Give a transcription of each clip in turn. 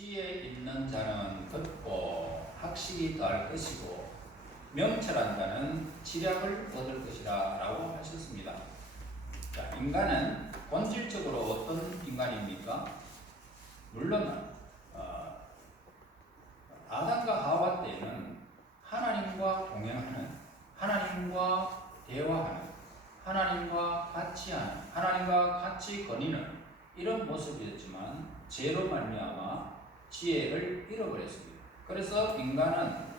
지혜 있는 자는 듣고 학식이 더할 것이고 명철한 자는 지략을 얻을 것이라 라고 하셨습니다. 자, 인간은 본질적으로 어떤 인간입니까? 물론 아담과 하와 때는 하나님과 동행하는, 하나님과 대화하는, 하나님과 같이 하는, 하나님과 같이 거니는 이런 모습이었지만 죄로 말미암아 지혜를 잃어버렸습니다. 그래서 인간은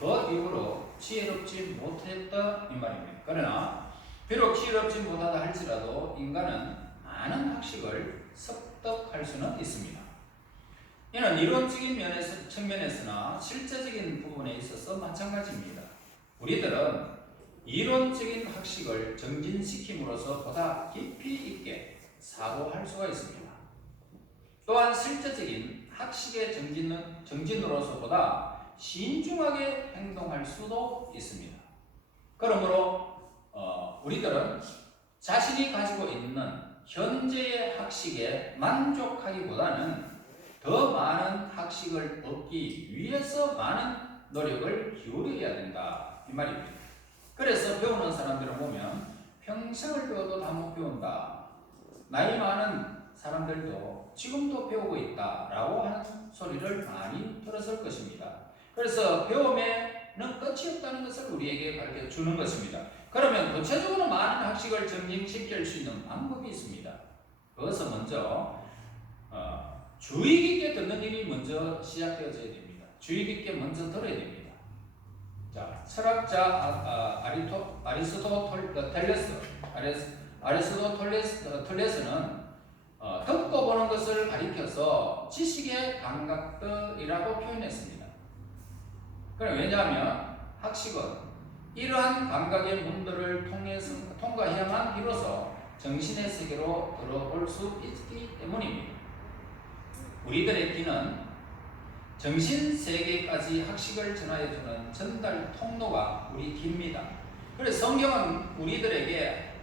그 이후로 지혜롭지 못했다 이 말입니다. 그러나 비록 지혜롭지 못하다 할지라도 인간은 많은 학식을 습득할 수는 있습니다. 이는 이론적인 측면에서나 실제적인 부분에 있어서 마찬가지입니다. 우리들은 이론적인 학식을 정진시킴으로써 보다 깊이 있게 사고할 수가 있습니다. 또한 실제적인 학식의 정진으로서보다 신중하게 행동할 수도 있습니다. 그러므로 우리들은 자신이 가지고 있는 현재의 학식에 만족하기보다는 더 많은 학식을 얻기 위해서 많은 노력을 기울여야 된다 이 말입니다. 그래서 배우는 사람들을 보면 평생을 배워도 다 못 배운다, 나이 많은 사람들도 지금도 배우고 있다 라고 하는 소리를 많이 들었을 것입니다. 그래서 배움에는 끝이 없다는 것을 우리에게 가르쳐 주는 것입니다. 그러면 구체적으로 많은 학식을 정진시킬 수 있는 방법이 있습니다. 그것은 먼저 주의 깊게 듣는 일이 먼저 시작되어져야 됩니다. 주의 깊게 먼저 들어야 됩니다. 자, 철학자 아리스토텔레스는 듣고 보는 것을 가리켜서 지식의 감각들이라고 표현했습니다. 왜냐하면 학식은 이러한 감각의 문들을 통과해야만 비로소 정신의 세계로 들어올 수 있기 때문입니다. 우리들의 귀는 정신 세계까지 학식을 전하여주는 전달 통로가 우리 귀입니다. 그래서 성경은 우리들에게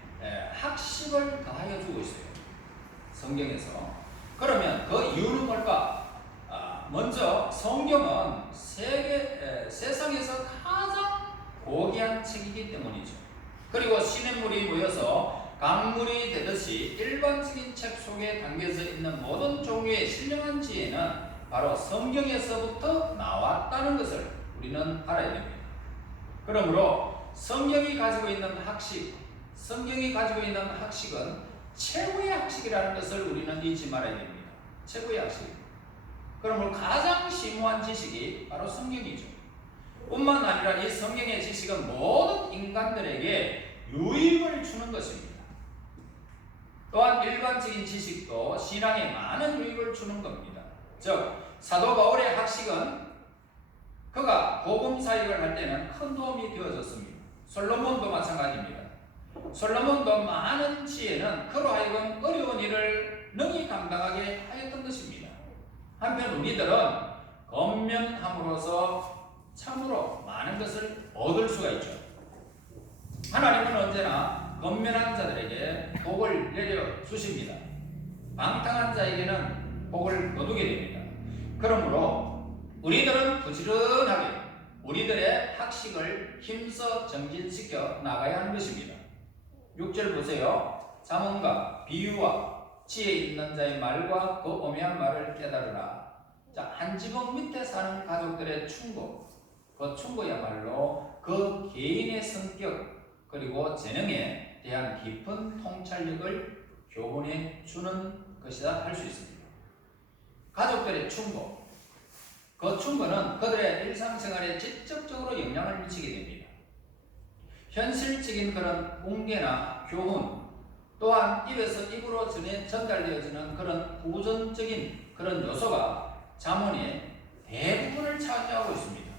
학식을 더하여 주고 있어요. 성경에서. 그러면 그 이유는 뭘까? 먼저 성경은 세상에서 가장 고귀한 책이기 때문이죠. 그리고 시냇물이 모여서 강물이 되듯이 일반적인 책 속에 담겨져 있는 모든 종류의 신령한 지혜는 바로 성경에서부터 나왔다는 것을 우리는 알아야 됩니다. 그러므로 성경이 가지고 있는 학식은 최고의 학식이라는 것을 우리는 잊지 말아야 됩니다. 최고의 학식. 그러므로 가장 심오한 지식이 바로 성경이죠. 뿐만 아니라 이 성경의 지식은 모든 인간들에게 유익을 주는 것입니다. 또한 일반적인 지식도 신앙에 많은 유익을 주는 겁니다. 즉, 사도 바울의 학식은 그가 복음 사역을 할 때는 큰 도움이 되어졌습니다. 솔로몬도 마찬가지입니다. 솔로몬도 많은 지혜는 그로 하여금 어려운 일을 능히 감당하게 하였던 것입니다. 한편 우리들은 권면함으로써 참으로 많은 것을 얻을 수가 있죠. 하나님은 언제나 권면한 자들에게 복을 내려주십니다. 방탕한 자에게는 복을 거두게 됩니다. 그러므로 우리들은 부지런하게 우리들의 학식을 힘써 정진시켜 나가야 하는 것입니다. 6절 보세요. 잠언과 비유와 지혜 있는 자의 말과 그 오묘한 말을 깨달으라. 자, 한 지붕 밑에 사는 가족들의 충고, 그 충고야말로 그 개인의 성격 그리고 재능에 대한 깊은 통찰력을 교훈해 주는 것이다 할 수 있습니다. 가족들의 충고, 그 충고는 그들의 일상생활에 직접적으로 영향을 미치게 됩니다. 현실적인 그런 웅계나 교훈, 또한 입에서 입으로 전달되어지는 그런 후전적인 그런 요소가 잠언의 대부분을 차지하고 있습니다.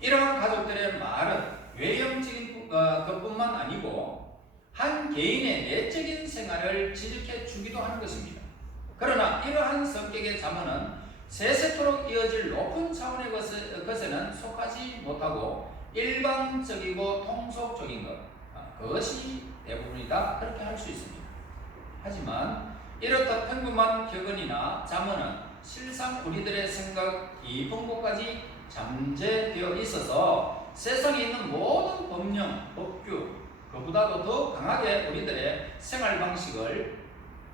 이러한 가족들의 말은 외형적인 것뿐만 아니고 한 개인의 내적인 생활을 지적해 주기도 하는 것입니다. 그러나 이러한 성격의 잠언은 세세토록 이어질 높은 차원의 것에는 속하지 못하고 일반적이고 통속적인 것, 그것이 대부분이다 그렇게 할 수 있습니다. 하지만 이렇다 평범한 격언이나 잠언은 실상 우리들의 생각이 분고까지 잠재되어 있어서 세상에 있는 모든 법령, 법규 그보다도 더 강하게 우리들의 생활 방식을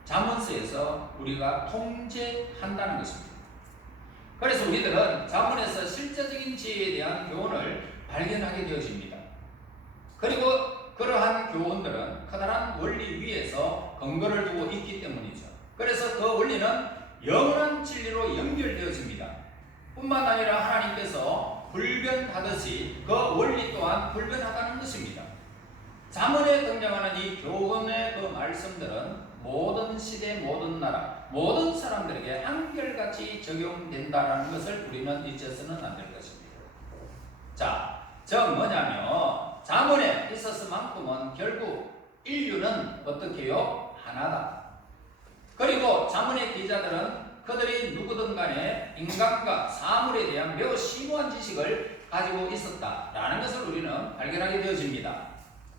잠언서에서 우리가 통제한다는 것입니다. 그래서 우리들은 잠언에서 실제적인 지혜에 대한 교훈을 발견하게 되어집니다. 그리고 그러한 교훈들은 커다란 원리 위에서 근거를 두고 있기 때문이죠. 그래서 그 원리는 영원한 진리로 연결되어집니다. 뿐만 아니라 하나님께서 불변하듯이 그 원리 또한 불변하다는 것입니다. 잠언에 등장하는 이 교훈의 그 말씀들은 모든 시대, 모든 나라, 모든 사람들에게 한결같이 적용된다는 것을 우리는 잊어서는 안 될 것입니다. 자, 즉 뭐냐면 잠언에 있어서만큼은 결국 인류는 어떻게 해요? 하나다. 그리고 잠언의 기자들은 그들이 누구든 간에 인간과 사물에 대한 매우 심오한 지식을 가지고 있었다라는 것을 우리는 발견하게 되어집니다.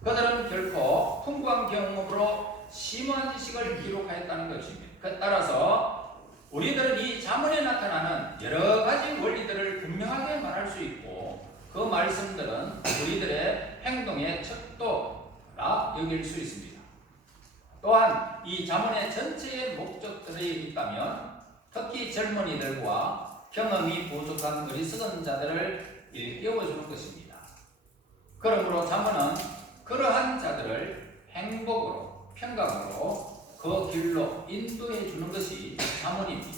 그들은 결코 풍부한 경험으로 심오한 지식을 기록하였다는 것입니다. 따라서 우리들은 이 잠언에 나타나는 여러 가지 원리들을 분명하게 말할 수 있고 그 말씀들은 우리들의 행동의 척도라 여길 수 있습니다. 또한 이 잠언의 전체의 목적들이 있다면 특히 젊은이들과 경험이 부족한 어리석은 자들을 일깨워주는 것입니다. 그러므로 잠언은 그러한 자들을 행복으로 평강으로 그 길로 인도해 주는 것이 잠언입니다.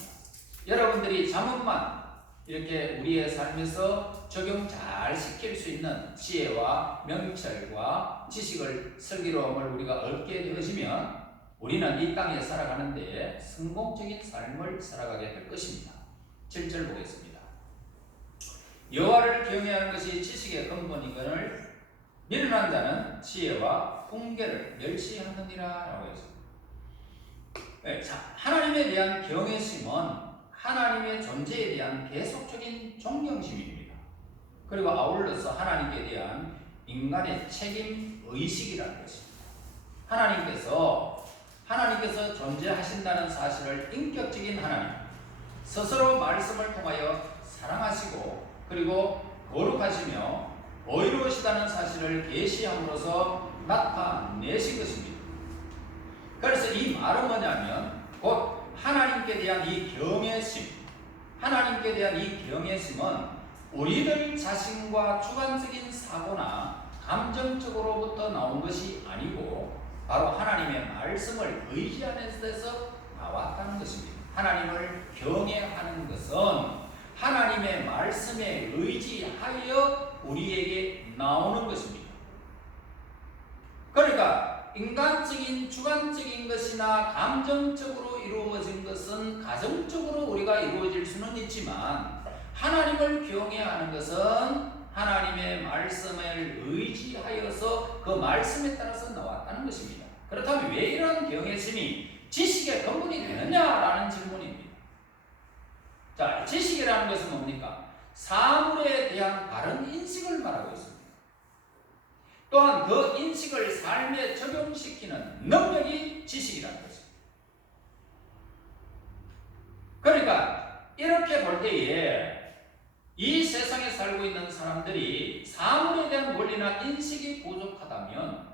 여러분들이 잠언만 이렇게 우리의 삶에서 적용 잘 시킬 수 있는 지혜와 명철과 지식을 슬기로움을 우리가 얻게 되어지면 우리는 이 땅에 살아가는 데에 성공적인 삶을 살아가게 될 것입니다. 7절 보겠습니다. 여호와를 경외하는 것이 지식의 근본이거늘 미련한 자는 지혜와 훈계를 멸시하느니라 라고 했습니다. 네, 자, 하나님에 대한 경외심은 하나님의 존재에 대한 계속적인 존경심입니다. 그리고 아울러서 하나님께 대한 인간의 책임 의식이라는 것입니다. 하나님께서 존재하신다는 사실을 인격적인 하나님, 스스로 말씀을 통하여 사랑하시고 그리고 거룩하시며 의로우시다는 사실을 계시함으로써 나타내신 것입니다. 그래서 이 말은 뭐냐면 곧 하나님께 대한 이 경외심, 하나님께 대한 이 경외심은 우리들 자신과 주관적인 사고나 감정적으로부터 나온 것이 아니고 바로 하나님의 말씀을 의지하는 데서 나왔다는 것입니다. 하나님을 경외하는 것은 하나님의 말씀에 의지하여 우리에게 나오는 것입니다. 그러니까 인간적인 주관적인 것이나 감정적으로 이루어진 것은 가정적으로 우리가 이루어질 수는 있지만 하나님을 경외하는 것은 하나님의 말씀을 의지하여서 그 말씀에 따라서 나왔다는 것입니다. 그렇다면 왜 이런 경외심이 지식의 근본이 되느냐라는 질문입니다. 자, 지식이라는 것은 뭡니까? 사물에 대한 바른 인식을 말하고 있습니다. 또한 그 인식을 삶에 적용시키는 능력이 지식이라는 것입니다. 그러니까 이렇게 볼 때에 이 세상에 살고 있는 사람들이 사물에 대한 원리나 인식이 부족하다면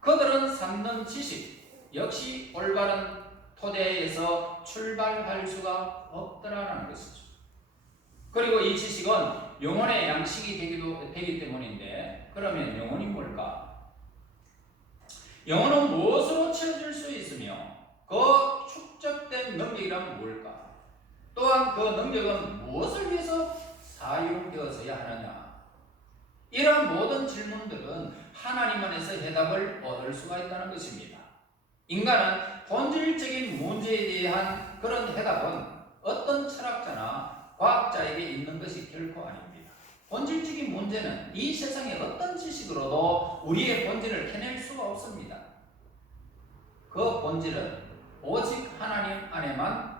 그들은 삼는 지식 역시 올바른 토대에서 출발할 수가 없더라는 것이죠. 그리고 이 지식은 영혼의 양식이 되기 때문인데 그러면 영혼이 뭘까? 영혼은 무엇으로 채워질 수 있으며 그 축적된 능력이란 뭘까? 또한 그 능력은 무엇을 위해서 사용되어서야 하느냐? 이러한 모든 질문들은 하나님 안에서 해답을 얻을 수가 있다는 것입니다. 인간은 본질적인 문제에 대한 그런 해답은 어떤 철학자나 과학자에게 있는 것이 결코 아닙니다. 본질적인 문제는 이 세상의 어떤 지식으로도 우리의 본질을 캐낼 수가 없습니다. 그 본질은 오직 하나님 안에만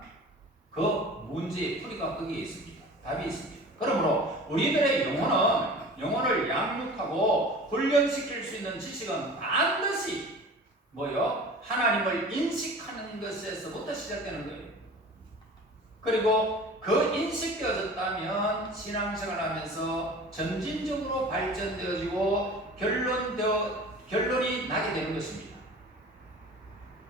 그 문제의 풀이가 거기에 있습니다. 답이 있습니다. 그러므로 우리들의 영혼을 양육하고 훈련시킬 수 있는 지식은 반드시 뭐요? 하나님을 인식하는 것에서부터 시작되는 거예요. 그리고 그 인식되어졌다면 신앙생활을 하면서 점진적으로 발전되어지고 결론이 나게 되는 것입니다.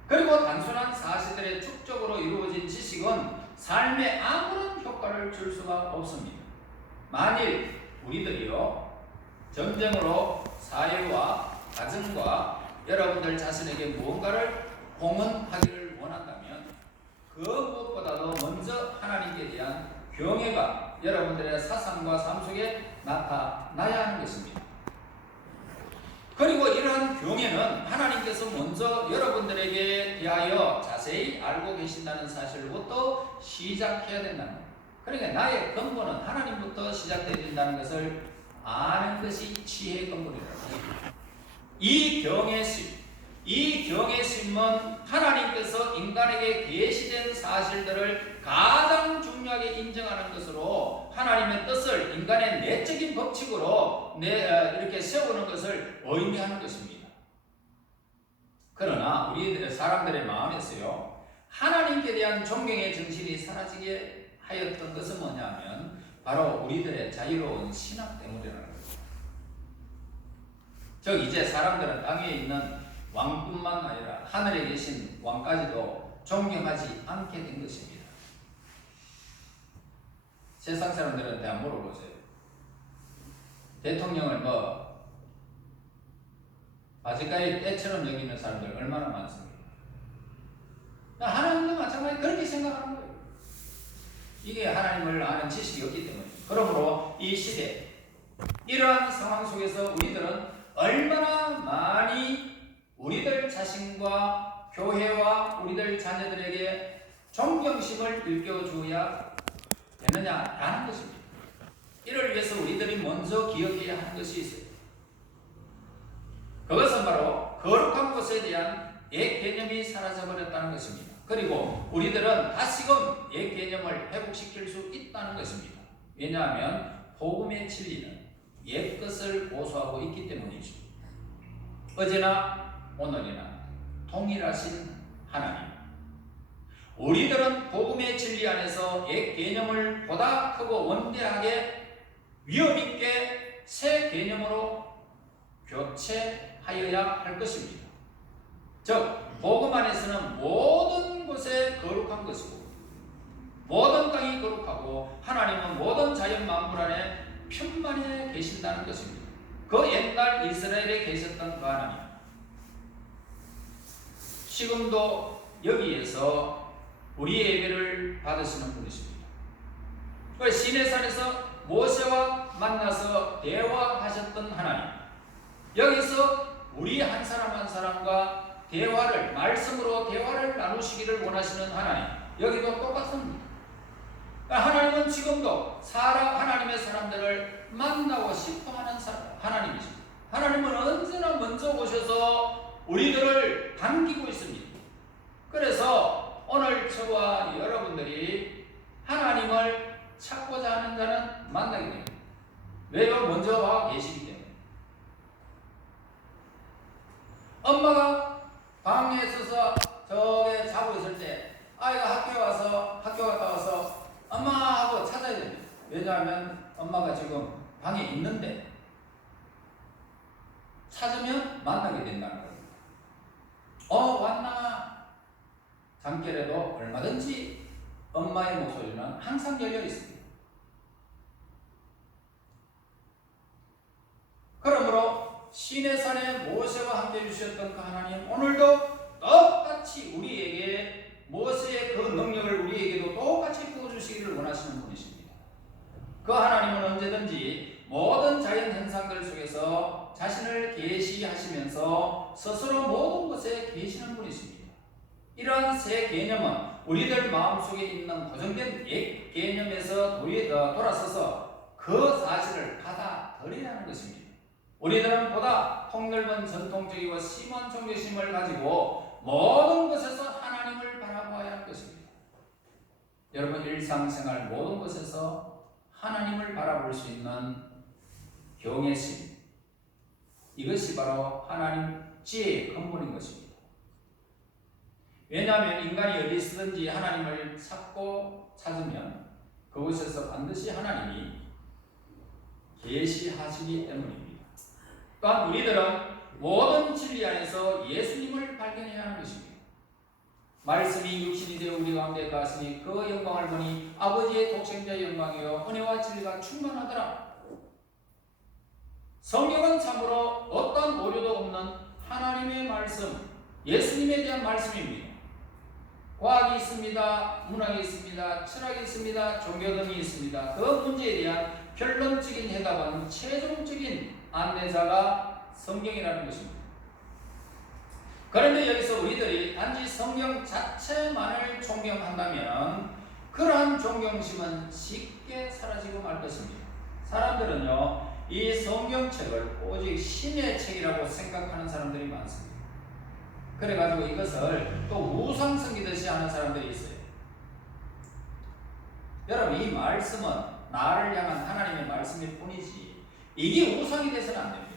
그리고 단순한 사실들의 축적으로 이루어진 지식은 삶에 아무런 효과를 줄 수가 없습니다. 만일 우리들이요 점점으로 사회와 가정과 여러분들 자신에게 무언가를 공헌하기를 원한다면 그 무엇보다도 먼저 하나님께 대한 경외가 여러분들의 사상과 삶 속에 나타나야 하는 것입니다. 그리고 이러한 경외는 하나님께서 먼저 여러분들에게 대하여 자세히 알고 계신다는 사실부터 시작해야 된다는 거예요. 그러니까 나의 근본은 하나님부터 시작된다는 것을 아는 것이 지혜의 근본이라고 합니다. 이 경외심은 하나님께서 인간에게 계시된 사실들을 가장 중요하게 인정하는 것으로 하나님의 뜻을 인간의 내적인 법칙으로 이렇게 세우는 것을 의미하는 것입니다. 그러나 우리 사람들의 마음에서요 하나님께 대한 존경의 정신이 사라지게 하였던 것은 뭐냐면 바로 우리들의 자유로운 신학 때문이라는 거죠. 즉 이제 사람들은 땅에 있는 왕뿐만 아니라 하늘에 계신 왕까지도 존경하지 않게 된 것입니다. 세상 사람들한테 한번 물어보세요. 대통령을 바지가에 때처럼 여기는 사람들 얼마나 많습니까? 하나님도 마찬가지 그렇게 생각하는 거예요. 이게 하나님을 아는 지식이 없기 때문에. 그러므로 이 시대 이러한 상황 속에서 우리들은 얼마나 많이 우리들 자신과 교회와 우리들 자녀들에게 존경심을 일깨워주어야 되느냐라는 것입니다. 이를 위해서 우리들이 먼저 기억해야 하는 것이 있어요. 그것은 바로 거룩한 것에 대한 옛 개념이 사라져버렸다는 것입니다. 그리고 우리들은 다시금 옛 개념을 회복시킬 수 있다는 것입니다. 왜냐하면 복음의 진리는 옛 것을 고수하고 있기 때문이죠. 어제나 오늘이나 동일하신 하나님. 우리들은 복음의 진리 안에서 옛 개념을 보다 크고 원대하게 위험있게 새 개념으로 교체하여야 할 것입니다. 즉 복음 안에서는 모든 것에 거룩한 것이고 모든 땅이 거룩하고 하나님은 모든 자연 만물 안에 편만에 계신다는 것입니다. 그 옛날 이스라엘에 계셨던 그 하나님 지금도 여기에서 우리의 예배를 받으시는 분이십니다. 시내산에서 모세와 만나서 대화하셨던 하나님 여기서 우리 한 사람 한 사람과 대화를 말씀으로 대화를 나누시기를 원하시는 하나님 여기도 똑같습니다. 하나님은 지금도 하나님의 사람들을 만나고 싶어하는 하나님이십니다. 하나님은 언제나 먼저 오셔서 우리들을 반기고 있습니다. 그래서 오늘 저와 여러분들이 하나님을 찾고자 하는 자는 만나게 됩니다. 왜요? 먼저 와 계시기 때문에. 엄마가 방에 있어서 저게 자고 있을 때 아이가 학교 갔다 와서 엄마 하고 찾아야 됩니다. 왜냐하면 엄마가 지금 방에 있는데 찾으면 만나게 된다는 겁니다. 왔나? 잠결에도 얼마든지 엄마의 목소리는 항상 열려 있습니다. 그러므로 시내산에 모세와 함께 해주셨던 그 하나님 오늘도 똑같이 우리에게 모세의 그 능력을 우리에게도 똑같이 부어주시기를 원하시는 분이십니다. 그 하나님은 언제든지 모든 자연 현상들 속에서 자신을 계시하시면서 스스로 모든 것에 계시는 분이십니다. 이러한 새 개념은 우리들 마음속에 있는 고정된 옛 개념에서 돌아서서 그 사실을 받아들이라는 것입니다. 우리들은 보다 폭넓은 전통적이고 심한 종교심을 가지고 모든 것에서 하나님을 바라보아야 할 것입니다. 여러분 일상생활 모든 것에서 하나님을 바라볼 수 있는 경외심 이것이 바로 하나님 지혜의 근본인 것입니다. 왜냐하면 인간이 어디 있든지 하나님을 찾으면 그곳에서 반드시 하나님이 계시하시기 때문입니다. 또한 우리들은 모든 진리 안에서 예수님을 발견해야 하는 것입니다. 말씀이 육신이 되어 우리 가운데 갔으니 그 영광을 보니 아버지의 독생자의 영광이요 은혜와 진리가 충만하더라. 성경은 참으로 어떤 오류도 없는 하나님의 말씀, 예수님에 대한 말씀입니다. 과학이 있습니다. 문학이 있습니다. 철학이 있습니다. 종교 등이 있습니다. 그 문제에 대한 결론적인 해답은 최종적인 안내자가 성경이라는 것입니다. 그런데 여기서 우리들이 단지 성경 자체만을 존경한다면 그러한 존경심은 쉽게 사라지고 말 것입니다. 사람들은요, 이 성경책을 오직 신의 책이라고 생각하는 사람들이 많습니다. 그래가지고 이것을 또 우상성기듯이 하는 사람들이 있어요. 여러분, 이 말씀은 나를 향한 하나님의 말씀일 뿐이지 이게 우상이 돼서는 안 됩니다.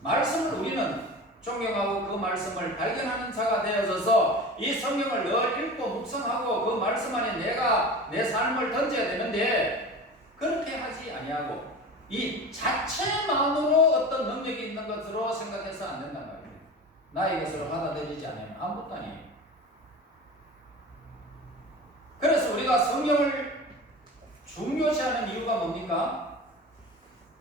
말씀을 우리는 존경하고 그 말씀을 발견하는 자가 되어져서 이 성경을 늘 읽고 묵상하고 그 말씀 안에 내가 내 삶을 던져야 되는데 그렇게 하지 아니하고 이 자체만으로 어떤 능력이 있는 것으로 생각해서 안 된단 말이에요. 나의 것으로 받아들이지 않으면 아무것도 아니에요. 그래서 우리가 성경을 중요시하는 이유가 뭡니까?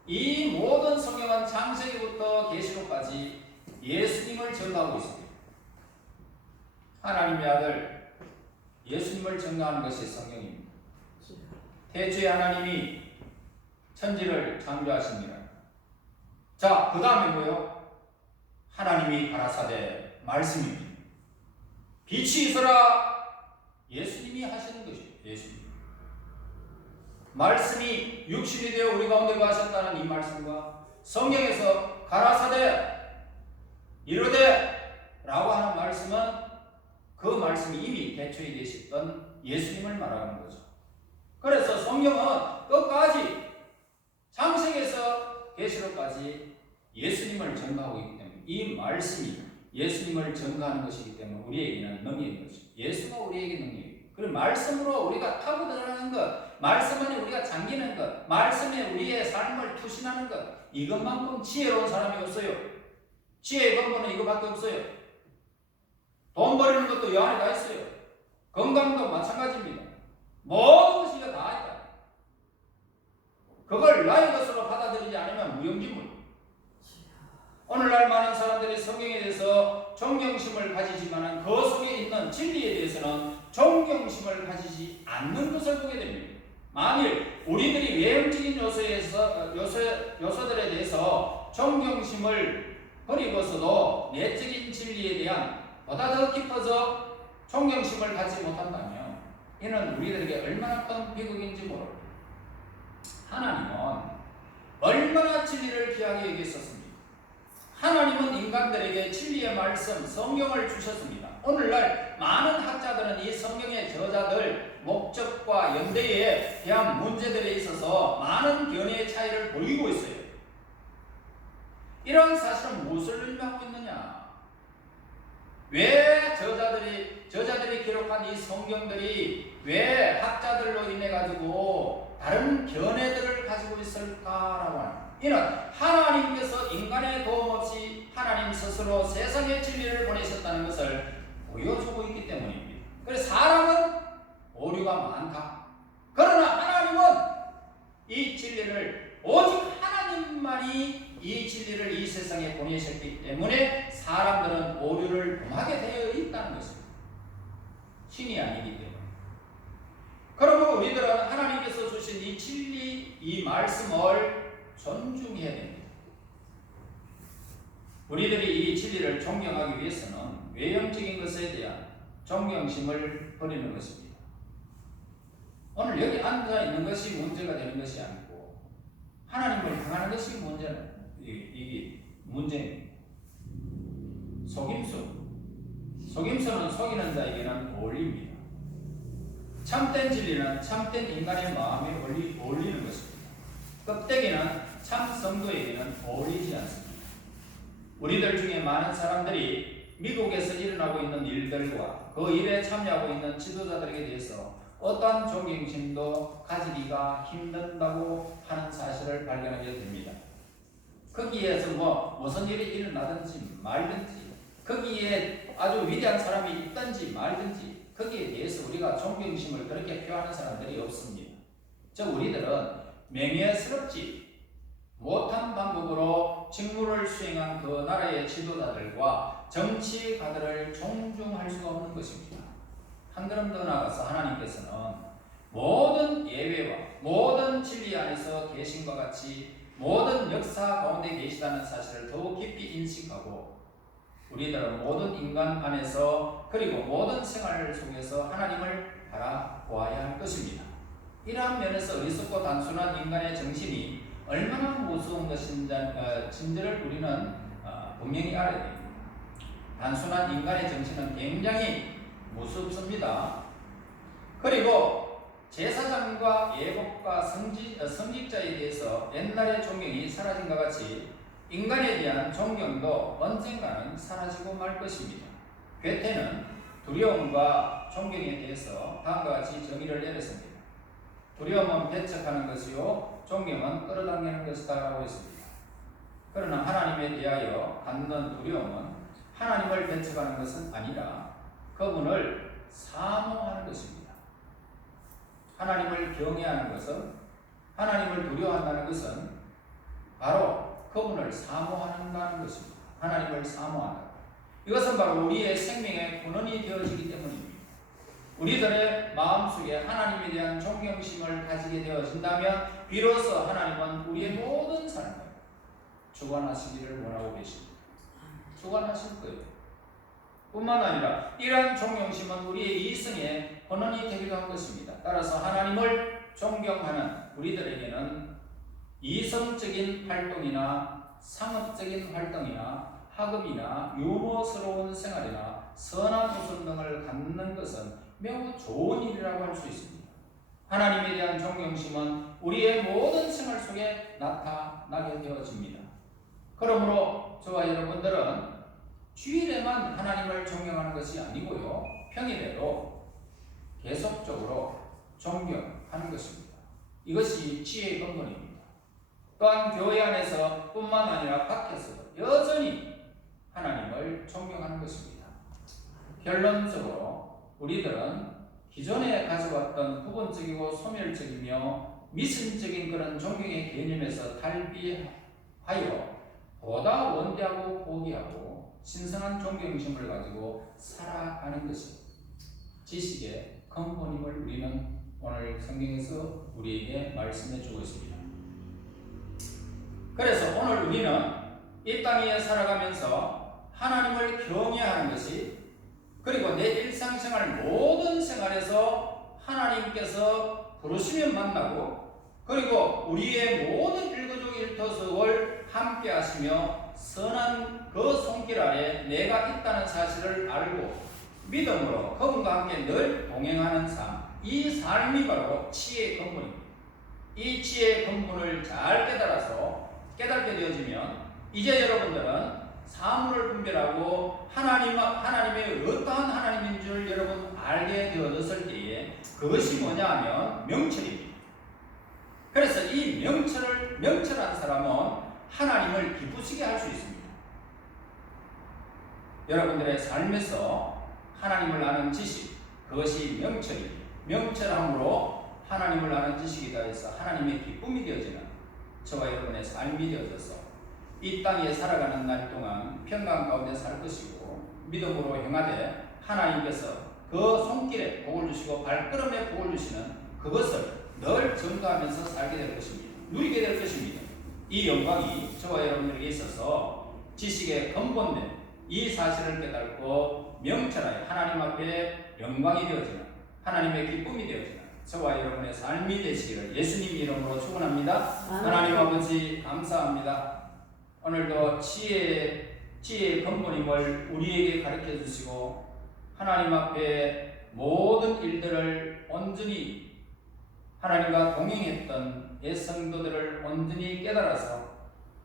이 모든 성경은 창세기부터 계시록까지 예수님을 전가하고 있습니다. 하나님의 아들 예수님을 전가하는 것이 성경입니다. 태초에 하나님이 천지를 창조하십니다. 자, 그 다음에 뭐요? 하나님이 가라사대 말씀입니다. 빛이 있어라. 예수님이 하시는 것이에요. 예수님. 말씀이 육신이 되어 우리 가운데 가셨다는 이 말씀과 성경에서 가라사대 이르되 라고 하는 말씀은 그 말씀이 이미 태초에 계셨던 예수님을 말하는 거죠. 그래서 성경은 끝까지 창세기에서 계시록까지 예수님을 전가하고 있기 때문에 이 말씀이 예수님을 전가하는 것이기 때문에 우리에게는 능력인 것이죠. 예수가 우리에게 능력이에요. 그리고 말씀으로 우리가 타고 들어가는 것, 말씀 안에 우리가 잠기는 것, 말씀에 우리의 삶을 투신하는 것, 이것만큼 지혜로운 사람이 없어요. 지혜의 근본은 이거밖에 없어요. 돈 버리는 것도 이 안에 다 있어요. 건강도 마찬가지입니다. 모든 것이 다 있다. 그걸 나의 것으로 받아들이지 않으면 무용지물. 오늘날 많은 사람들이 성경에 대해서 존경심을 가지지만 그 속에 있는 진리에 대해서는 존경심을 가지지 않는 것을 보게 됩니다. 만일 우리들이 외형적인 요소들에 대해서 존경심을 버리고서도 내적인 진리에 대한 보다 더 깊어져 존경심을 갖지 못한다면 이는 우리들에게 얼마나 큰 비극인지 모릅니다. 하나님은 얼마나 진리를 귀하게 여기셨습니다. 하나님은 인간들에게 진리의 말씀, 성경을 주셨습니다. 오늘날 많은 학자들은 이 성경의 저자들 목적과 연대에 대한 문제들에 있어서 많은 견해의 차이를 보이고 있어요. 이런 사실은 무엇을 의미하고 있느냐? 왜 저자들이 기록한 이 성경들이 왜 학자들로 인해 가지고 다른 견해들을 가지고 있을까라고 하는 이는 하나님께서 인간의 도움 없이 하나님 스스로 세상의 진리를 보내셨다는 것을 보여주고 있기 때문입니다. 그래서 사람은 오류가 많다. 그러나 하나님은 이 진리를 오직 하나님만이 이 진리를 이 세상에 보내셨기 때문에 사람들은 오류를 범하게 되어 있다는 것입니다. 신이 아니기 때문에. 그러므로 우리들은 하나님께서 주신 이 진리, 이 말씀을 존중해야 됩니다. 우리들이 이 진리를 존경하기 위해서는 외형적인 것에 대한 존경심을 버리는 것입니다. 오늘 여기 앉아 있는 것이 문제가 되는 것이 아니고 하나님을 향하는 것이 이게 문제입니다. 속임수는 속이는 자에게는 어울립니다. 참된 진리는 참된 인간의 마음에 어울리는 것입니다. 껍데기는 참 성도에게는 어울리지 않습니다. 우리들 중에 많은 사람들이 미국에서 일어나고 있는 일들과 그 일에 참여하고 있는 지도자들에게 대해서 어떠한 존경심도 가지기가 힘든다고 하는 사실을 발견하게 됩니다. 거기에서 무슨 일이 일어나든지 말든지, 거기에 아주 위대한 사람이 있든지 말든지, 거기에 대해서 우리가 존경심을 그렇게 표하는 사람들이 없습니다. 즉 우리들은 명예스럽지 못한 방법으로 직무를 수행한 그 나라의 지도자들과 정치가들을 존중할 수가 없는 것입니다. 한 걸음 더 나아가서 하나님께서는 모든 예외와 모든 진리 안에서 계신 것 같이 모든 역사 가운데 계시다는 사실을 더욱 깊이 인식하고, 우리들은 모든 인간 안에서 그리고 모든 생활 속에서 하나님을 바라보아야 할 것입니다. 이러한 면에서 어리석고 단순한 인간의 정신이 얼마나 무서운 것인지를 우리는 분명히 알아야 됩니다. 단순한 인간의 정신은 굉장히 무섭습니다. 그리고 제사장과 예복과 성직자에 대해서 옛날의 존경이 정경이 사라진 것 같이 인간에 대한 존경도 언젠가는 사라지고 말 것입니다. 괴테는 두려움과 존경에 대해서 다음과 같이 정의를 내렸습니다. 두려움은 배척하는 것이요 존경은 끌어당기는 것이다라고 했습니다. 그러나 하나님에 대하여 갖는 두려움은 하나님을 배척하는 것은 아니라 그분을 사모하는 것입니다. 하나님을 경외하는 것은, 하나님을 두려워한다는 것은 바로 그분을 사모한다는 것입니다. 하나님을 사모한다. 이것은 바로 우리의 생명의 근원이 되어지기 때문입니다. 우리들의 마음속에 하나님에 대한 존경심을 가지게 되어진다면 비로소 하나님은 우리의 모든 삶을 주관하시기를 원하고 계십니다. 주관하실 거예요. 뿐만 아니라 이러한 존경심은 우리의 이성의 근원이 되기도 한 것입니다. 따라서 하나님을 존경하는 우리들에게는 이성적인 활동이나 상업적인 활동이나 학업이나 유머스러운 생활이나 선한 웃음 등을 갖는 것은 매우 좋은 일이라고 할 수 있습니다. 하나님에 대한 존경심은 우리의 모든 생활 속에 나타나게 되어집니다. 그러므로 저와 여러분들은 주일에만 하나님을 존경하는 것이 아니고요, 평일에도 계속적으로 존경하는 것입니다. 이것이 지혜의 근본입니다. 또한 교회 안에서 뿐만 아니라 밖에서도 여전히 하나님을 존경하는 것입니다. 결론적으로 우리들은 기존에 가져왔던 부분적이고 소멸적이며 미신적인 그런 존경의 개념에서 탈피하여 보다 원대하고 고귀하고 신성한 존경심을 가지고 살아가는 것이 지식의 근본임을 우리는 오늘 성경에서 우리에게 말씀해 주고 있습니다. 그래서 오늘 우리는 이 땅 위에 살아가면서 하나님을 경외하는 것이, 그리고 내 일상생활 모든 생활에서 하나님께서 부르시면 만나고, 그리고 우리의 모든 일거족 일터석을 함께 하시며 선한 그 손길 아래 내가 있다는 사실을 알고 믿음으로 그분과 함께 늘 동행하는 삶, 이 삶이 바로 지혜의 근본입니다. 이 지혜의 근본을 잘 깨닫게 되어지면 이제 여러분들은 사물을 분별하고 하나님의 어떠한 하나님인 줄 여러분 알게 되어졌을 때에 그것이 뭐냐 하면 명철입니다. 그래서 이 명철한 사람은 하나님을 기쁘시게 할 수 있습니다. 여러분들의 삶에서 하나님을 아는 지식, 그것이 명철입니다. 명철함으로 하나님을 아는 지식이 더해서 하나님의 기쁨이 되어지는 저와 여러분의 삶이 되어져서 이 땅에 살아가는 날 동안 평강 가운데 살 것이고, 믿음으로 행하되 하나님께서 그 손길에 복을 주시고 발걸음에 복을 주시는 그것을 늘 전도하면서 살게 될 것입니다. 누리게 될 것입니다. 이 영광이 저와 여러분들에게 있어서 지식의 근본된 이 사실을 깨닫고 명철하여 하나님 앞에 영광이 되어지는, 하나님의 기쁨이 되어지는 저와 여러분의 삶이 되시기를 예수님 이름으로 축원합니다. 하나님 아버지 감사합니다. 오늘도 지혜의 근본임을 우리에게 가르쳐 주시고 하나님 앞에 모든 일들을 온전히 하나님과 동행했던 예성도들을 온전히 깨달아서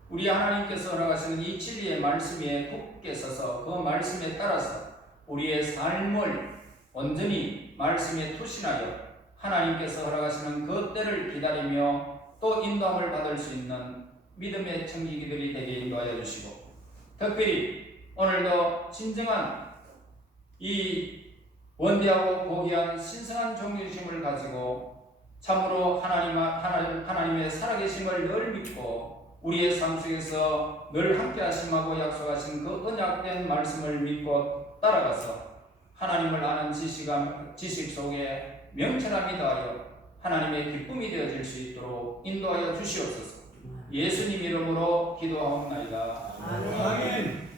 우리 하나님께서 허락하시는 이 진리의 말씀 위에 굳게 서서 그 말씀에 따라서 우리의 삶을 온전히 말씀에 투신하여 하나님께서 허락하시는 그 때를 기다리며 또 인도함을 받을 수 있는 믿음의 청지기들이 되게 인도하여 주시고, 특별히 오늘도 진정한 이 원대하고 고귀한 신성한 종교심을 가지고 참으로 하나님의 살아계심을 늘 믿고 우리의 삶 속에서 늘 함께 하심하고 약속하신 그 언약된 말씀을 믿고 따라가서 하나님을 아는 지식 속에 명철함이 더하여 하나님의 기쁨이 되어질 수 있도록 인도하여 주시옵소서. 예수님 이름으로 기도하옵나이다. 아멘.